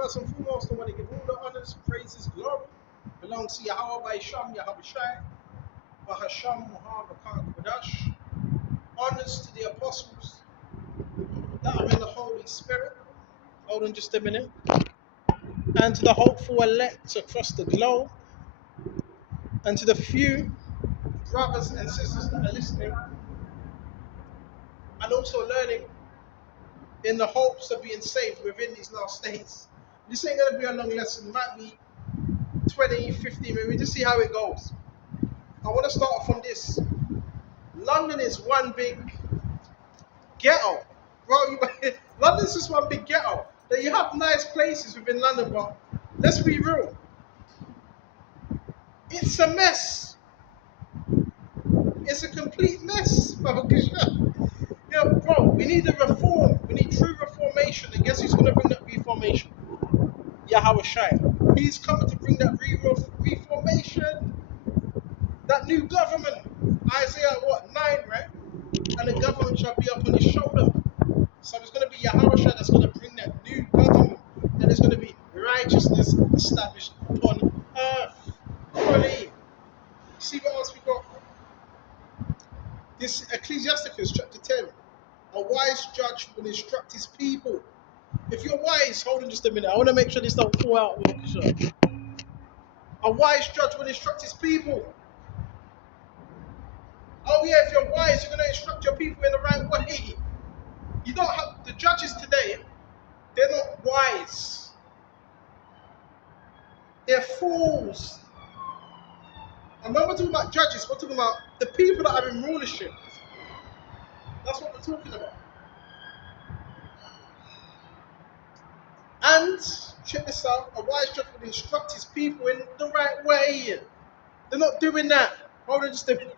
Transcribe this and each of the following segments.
First and foremost, I want to give all the honors, praises, glory belongs to Yahweh by Sham, Yahweh Shai, Bahasham, Muhammad, Kadash. Honors to the apostles that are in the Holy Spirit. Hold on just a minute. And to the hopeful elect across the globe. And to the few brothers and sisters that are listening and also learning in the hopes of being saved within these last days. This ain't going to be a long lesson. It might be 20, 15 minutes. We just see how it goes. I want to start off on this. London is one big ghetto. Bro, London's just one big ghetto. Now, you have nice places within London, but let's be real. It's a mess. It's a complete mess, bro. Yeah, bro, we need a reform. We need true reformation. And guess who's going to bring that reformation? Yahweh Shai. He's coming to bring that reformation. That new government. Isaiah, 9, right? And the government shall be up on his shoulder. So it's going to be Yahweh Shai that's going to bring that new government. And there's going to be righteousness established upon earth. Holy. See what else we got? This Ecclesiasticus chapter 10. A wise judge will instruct his people. If you're wise, hold on just a minute. I want to make sure this don't fall out. A wise judge will instruct his people. Oh yeah, if you're wise, you're going to instruct your people in the right way. You don't have the judges today. They're not wise. They're fools. And when we're talking about judges, we're talking about the people that are in rulership. That's what we're talking about. And check this out: a wise judge will instruct his people in the right way. They're not doing that. Hold on just a minute.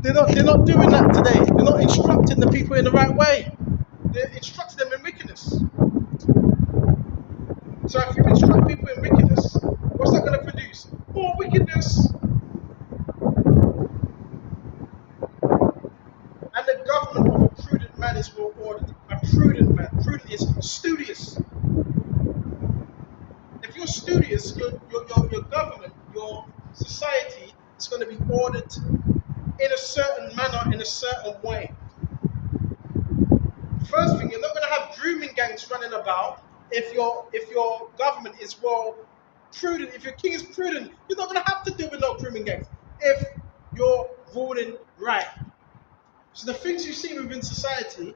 They're not doing that today. They're not instructing the people in the right way. They're instructing them in wickedness. So if you instruct people in wickedness, what's that going to produce? More wickedness. And the government of a prudent man is well ordered. A prudent man. Prudent is studious. If you're studious, your government, your society is going to be ordered in a certain manner, in a certain way. First thing, you're not going to have grooming gangs running about if your government is well prudent. If your king is prudent, you're not going to have to deal with no grooming gangs if you're ruling right. So the things you see within society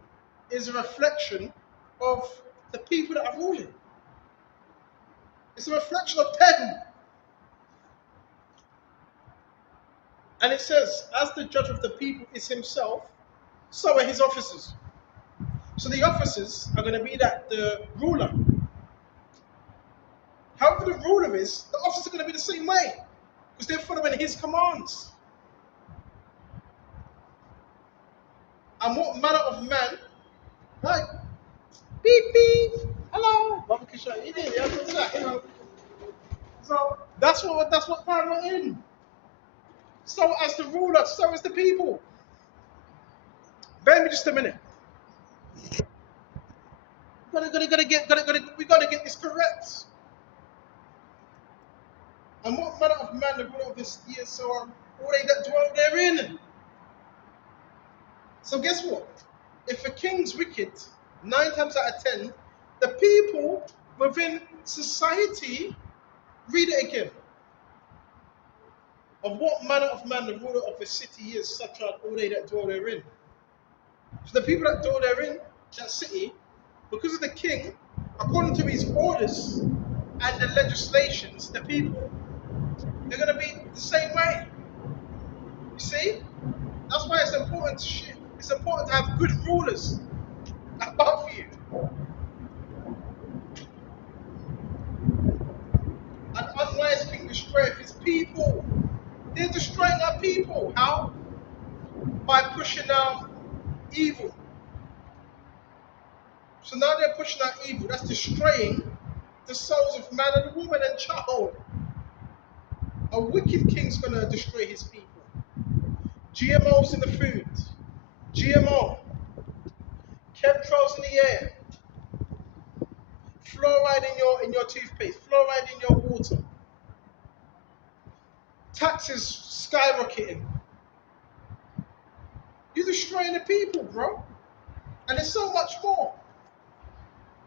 is a reflection of the people that are ruling. It's a reflection of them. And it says, as the judge of the people is himself, so are his officers. So the officers are going to be the ruler. However the ruler is, the officers are going to be the same way. Because they're following his commands. And what manner of man, like, beep beep, hello, Baba Kisha, you did, So that's what time we're in. So as the ruler, so is the people. Bear me just a minute. We gotta get this correct. And what manner of man the ruler of this year, so all they that dwell therein. So guess what? If a king's wicked, 9 times out of 10, the people within society, read it again. Of what manner of man the ruler of a city is, such are all they that dwell therein. So the people that dwell therein, that city, because of the king, according to his orders and the legislations, the people, they're going to be the same way. You see? That's why it's important to have good rulers above you. An unwise king destroyeth his people. They're destroying our people. How? By pushing out evil. So now they're pushing out evil. That's destroying the souls of man and woman and child. A wicked king's going to destroy his people. GMOs in the food. GMO. Chemtrails in the air. Fluoride in your toothpaste, fluoride in your water. Taxes skyrocketing. You're destroying the people, bro. And there's so much more.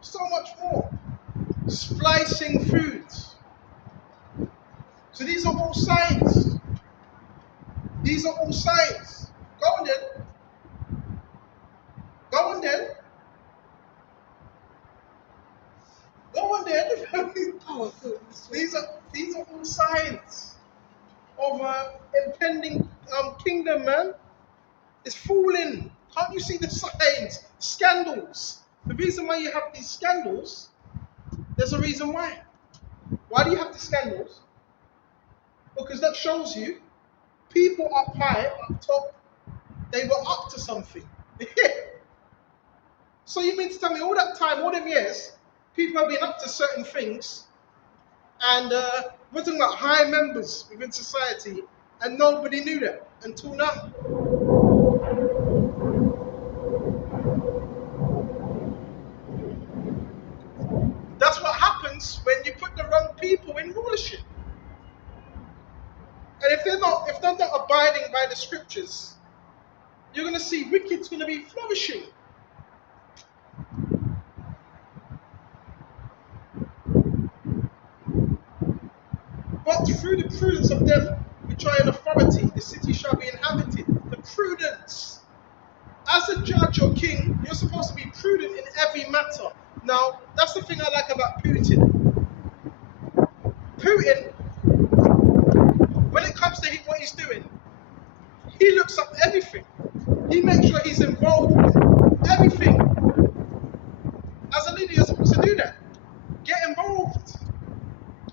So much more. Splicing foods. So these are all signs. These are all signs. Go on then. Go on then. Go on then. these are all signs of impending kingdom, man. It's falling. Can't you see the signs? Scandals. The reason why you have these scandals, there's a reason why. Why do you have the scandals? Because that shows you people up high, up top, they were up to something. So you mean to tell me all that time, all them years, people have been up to certain things, and we're talking about high members within society, and nobody knew that until now. That's what happens when you put the wrong people in rulership. And if they're not abiding by the scriptures, you're going to see wicked's going to be flourishing. But through the prudence of them which are in authority, the city shall be inhabited. The prudence. As a judge or king, you're supposed to be prudent in every matter. Now, that's the thing I like about Putin. Putin, when it comes to what he's doing, he looks up everything. He makes sure he's involved with everything. As a leader, you're supposed to do that. Get involved.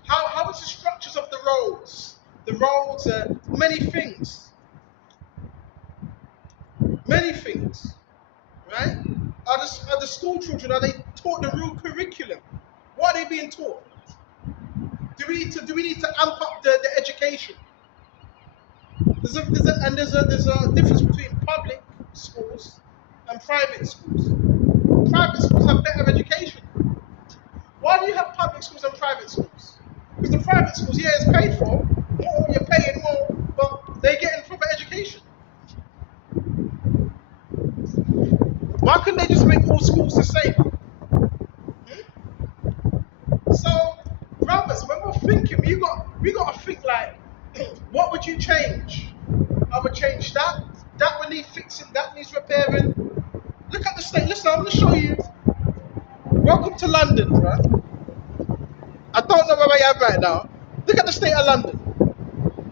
How is the structures of the roads? The roads are many things. Many things. Right? Are the school children, are they taught the real curriculum? What are they being taught? Do we need to amp up the education? There's a difference between public schools and private schools. Private schools have better education. Why do you have public schools and private schools? Because the private schools, yeah, it's paid for, more, you're paying more, but they're getting proper education. Why couldn't they just make all schools the same? So, brothers, when we're thinking, we got to think like, what would you change? I would change that. That would need fixing. That needs repairing. Look at the state. Listen, I'm going to show you. Welcome to London, right? I don't know where I am right now. Look at the state of London.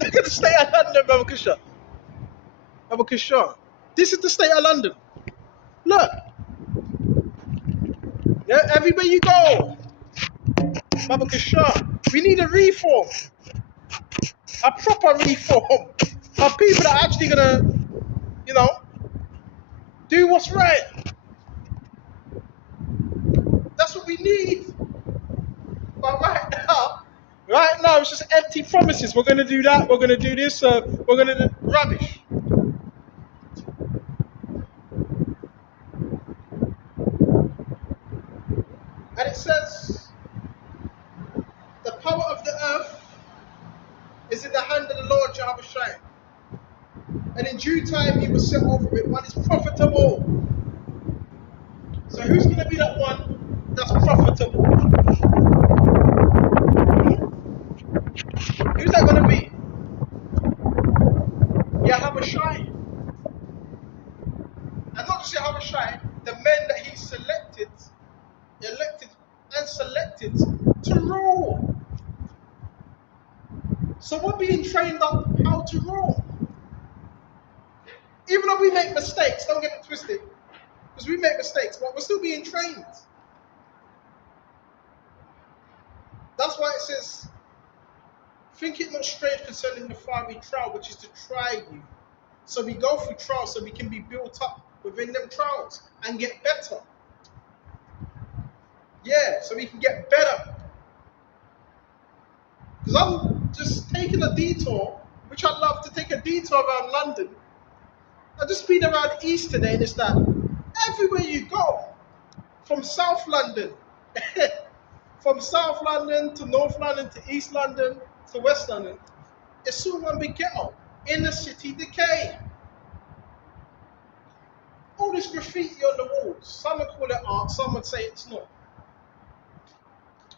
Look at the state of London, Brother Kusha. Brother Kusha. This is the state of London. Look. Yeah, everywhere you go. Brother Kusha. We need a reform. A proper reform. Of people that are actually going to, do what's right. That's what we need. But right now, it's just empty promises. We're going to do that. We're going to do this. We're going to do rubbish. And it says, the power of the earth is in the hand of the Lord Jehovah Shai. And in due time, he will set over it what is profitable. So who's going to be that one that's profitable? Who's that going to be? Jehovah Shai. And not just Jehovah Shai, the men that he elected and selected to rule. So we're being trained up how to rule. Even though we make mistakes, don't get it twisted, because we make mistakes, but we're still being trained. That's why it says, think it not strange concerning the fiery trial, which is to try you. So we go through trials so we can be built up within them trials and get better. Yeah, so we can get better. Because I'm just taking a detour, which I'd love to take a detour around London. I've just been around East today, and it's that everywhere you go, from South London, From South London to North London to East London to West London, it's all one big ghetto. Inner city decay. All this graffiti on the walls. Some would call it art, some would say it's not.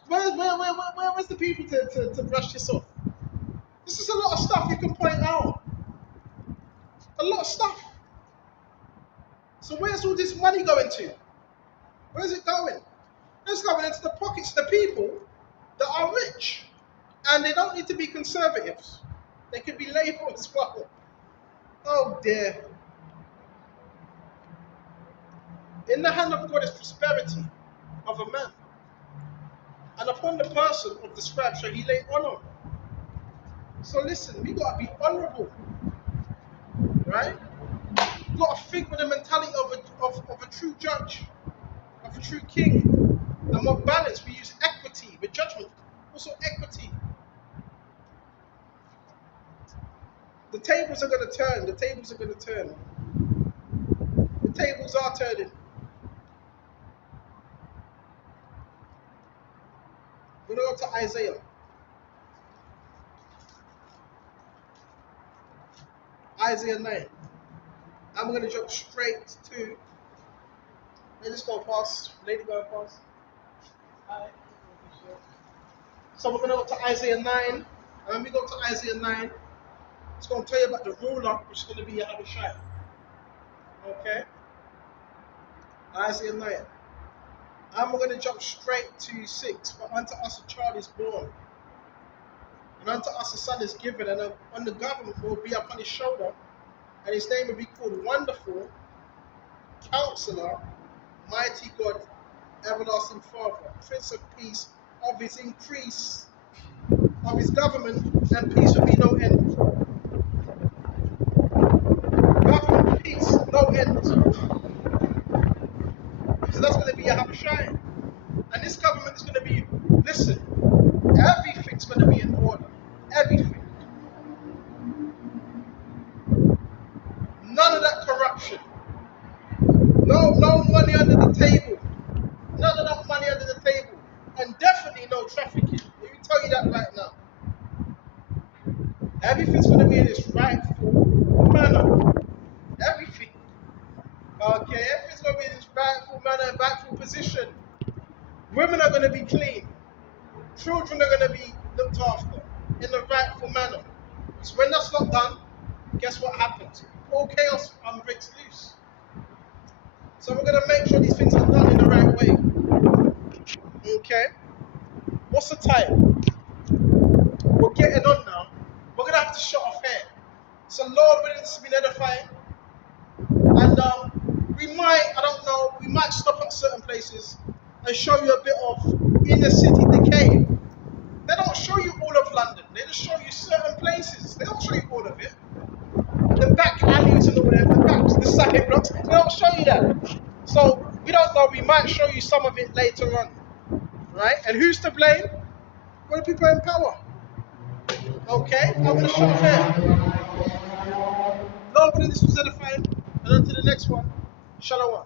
Where's the people to brush this off? This is a lot of stuff you can point out. A lot of stuff. So where's all this money going to? Where's it going? It's going into the pockets of the people that are rich. And they don't need to be conservatives. They could be Labour as well. Oh dear. In the hand of God is prosperity of a man. And upon the person of the scribe shall he lay honor. So listen, we gotta be honorable. Right? You gotta think with the mentality of a true judge, of a true king. And more balance, we use equity with judgment. Also equity. The tables are gonna turn, the tables are gonna turn. The tables are turning. We're gonna go to Isaiah. Isaiah 9. I'm gonna jump straight to. Let us go past. Lady go past. So we're gonna go to Isaiah 9. And when we go to Isaiah 9, it's gonna tell you about the ruler, which is gonna be Yahushua. Okay? Isaiah 9. And we're gonna jump straight to 6. For unto us a child is born, and unto us a son is given, and on the government will be upon his shoulder, and his name will be called Wonderful, Counselor, Mighty God, Everlasting Father, Prince of Peace. Of his increase, of his government, and peace will be no end. Government, peace, no end. So that's going to be Yahushua. And this government is going to be, listen, everything's going to be in order. Everything. None of that corruption. No money under the table. None of that money under the table. And definitely no trafficking. Let me tell you that right now. Everything's going to be in its rightful manner. Everything. Okay, everything's going to be in its rightful manner and rightful position. Women are going to be clean. Children are going to be looked after in the rightful manner. So when that's not done, guess what happens? All chaos breaks loose. So we're going to make sure these things are done in the right way. Okay? What's the time? We're getting on now. We're going to have to shut off here. So Lord willing, this has been edifying. And we might, I don't know, we might stop at certain places and show you a bit of inner city decay. They don't show you all of London. They just show you certain places. They don't show you all of it. The back alleys and all that, the side blocks, they don't show you that. So we don't know, we might show you some of it later on. Right? And who's to blame? Well, the people in power. Okay? I'm going to shut off here. Lord, this was edifying. And on to the next one. Shalom.